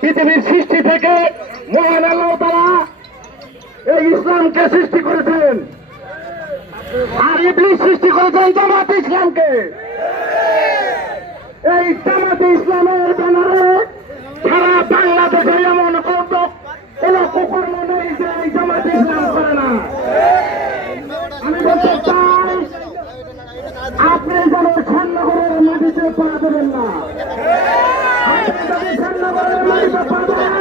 পৃথিবীর সৃষ্টি থেকে মহান আল্লাহ তাআলা এই ইসলামকে সৃষ্টি করেছেন, আর ইবলিস সৃষ্টি করেছেন জামাতে ইসলামকে। এই জামাতে ইসলামের ব্যানারে সারা বাংলাদেশে এমন কোন কুকর্ম নেই যে এই জামাতে ইসলাম করে না। আমি বলতে চাই, আপনি যেন শ্যামনগরের মাটিতে পা দেবেন না। আপনি যদি শ্যামনগরের মাটিতে পা দেন,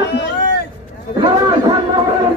সারা শ্যামনগরের